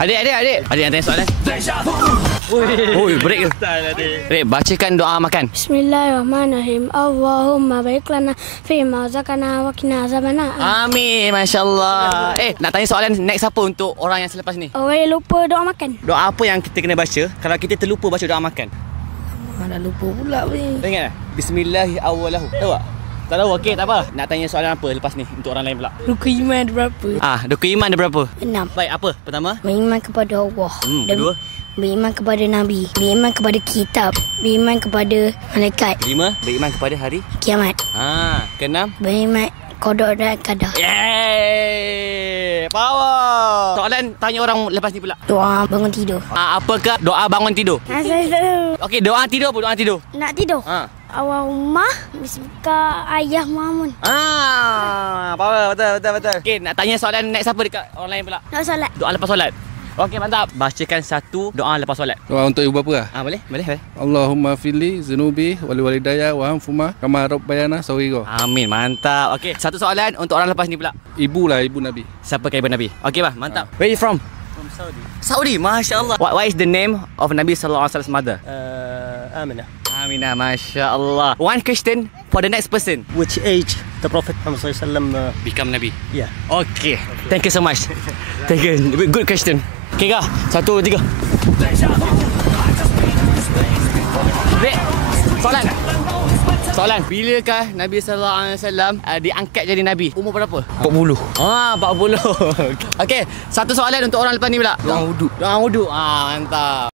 Adik nak tanya soalan. Ui, break ke? Adik, bacakan doa makan. Bismillahirrahmanirrahim. Allahumma barik lana fima zakana wa qina azabannar. Amin, masya-Allah. Nak tanya soalan next apa untuk orang yang selepas ni? Orang lupa doa makan. Doa apa yang kita kena baca kalau kita terlupa baca doa makan? Mana lupa pula ni. Ingat tak? Bismillahirrahmanirrahim. Tahu tak? Tak tahu, okey, tak apa. Nak tanya soalan apa lepas ni untuk orang lain pula? Rukun iman ada berapa? Rukun iman ada berapa? 6. Baik, apa? Pertama? Beriman kepada Allah. Kedua? Beriman kepada Nabi. Beriman kepada kitab. Beriman kepada malaikat. 5, beriman kepada hari Kiamat. Keenam? Beriman qada dan qadar. Yeay! Power! Soalan tanya orang lepas ni pula. Doa bangun tidur. Apakah doa bangun tidur? Saya tahu. Okey, doa tidur apa doa tidur? Nak tidur? Allahumma bismika ayah Muhammad. Power, betul. Okey, nak tanya soalan next apa dekat orang lain pula? Nak solat. Doa lepas solat. Okey, mantap. Bacakan satu doa lepas solat. Doa untuk ibu bapa lah. Boleh? Allahumma fili zunubi wali walidayya wa hamfuma kama rabbayana saghira. Amin, mantap. Okey, satu soalan untuk orang lepas ni pula. Ibu lah, ibu Nabi. Siapa ibu Nabi? Okey, bah, mantap. Where you from? From Saudi. Saudi, masya-Allah. What is the name of Nabi sallallahu alaihi wasallam's mother? Aminah, masya Allah. One question for the next person. Which age the Prophet Muhammad SAW Become Nabi. Yeah. Okay. Thank you so much. Thank you. Good question. Okay, kah? 1, 2, 3. Dek, soalan. Bilakah Nabi sallallahu alaihi wasallam diangkat jadi nabi? Umur berapa? 40. 40. Okey, satu soalan untuk orang lepas ni pula. Doa wuduk. Mantap.